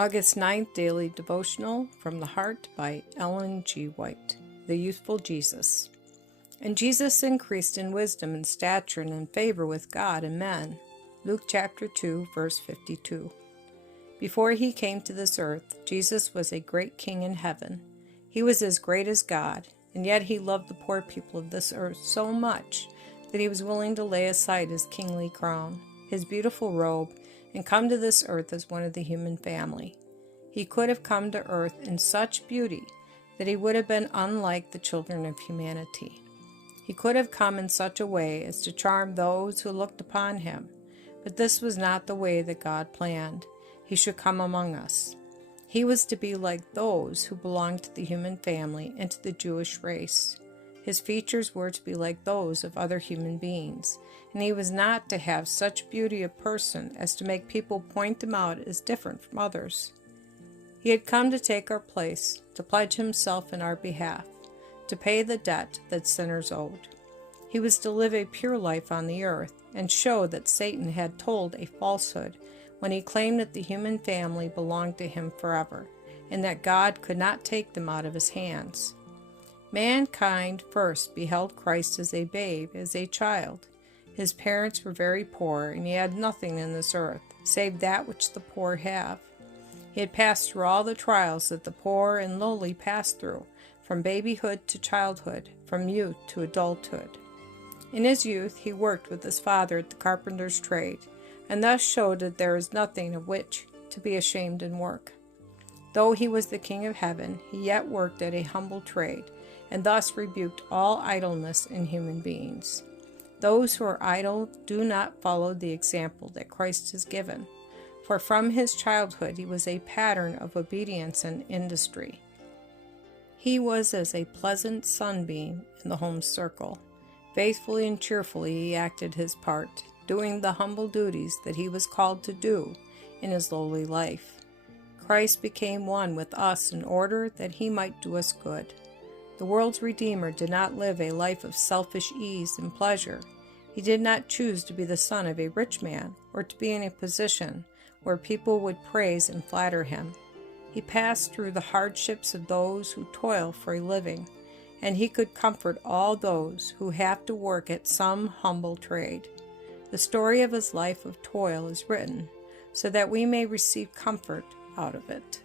August 9th Daily Devotional from the Heart by Ellen G. White. The Youthful Jesus. And Jesus increased in wisdom and stature and in favor with God and men. Luke chapter 2, verse 52. Before he came to this earth, Jesus was a great king in heaven. He was as great as God, and yet he loved the poor people of this earth so much that he was willing to lay aside his kingly crown, his beautiful robe, and come to this earth as one of the human family. He could have come to earth in such beauty that he would have been unlike the children of humanity. He could have come in such a way as to charm those who looked upon him, but this was not the way that God planned. He should come among us. He was to be like those who belonged to the human family and to the Jewish race. His features were to be like those of other human beings, and he was not to have such beauty of person as to make people point him out as different from others. He had come to take our place, to pledge himself in our behalf, to pay the debt that sinners owed. He was to live a pure life on the earth and show that Satan had told a falsehood when he claimed that the human family belonged to him forever, and that God could not take them out of his hands. Mankind first beheld Christ as a babe, as a child. His parents were very poor, and he had nothing in this earth, save that which the poor have. He had passed through all the trials that the poor and lowly pass through, from babyhood to childhood, from youth to adulthood. In his youth he worked with his father at the carpenter's trade, and thus showed that there is nothing of which to be ashamed in work. Though he was the King of heaven, he yet worked at a humble trade, and thus rebuked all idleness in human beings. Those who are idle do not follow the example that Christ has given, for from his childhood he was a pattern of obedience and industry. He was as a pleasant sunbeam in the home circle. Faithfully and cheerfully he acted his part, doing the humble duties that he was called to do in his lowly life. Christ became one with us in order that he might do us good. The world's Redeemer did not live a life of selfish ease and pleasure. He did not choose to be the son of a rich man or to be in a position where people would praise and flatter him. He passed through the hardships of those who toil for a living, and he could comfort all those who have to work at some humble trade. The story of his life of toil is written so that we may receive comfort out of it.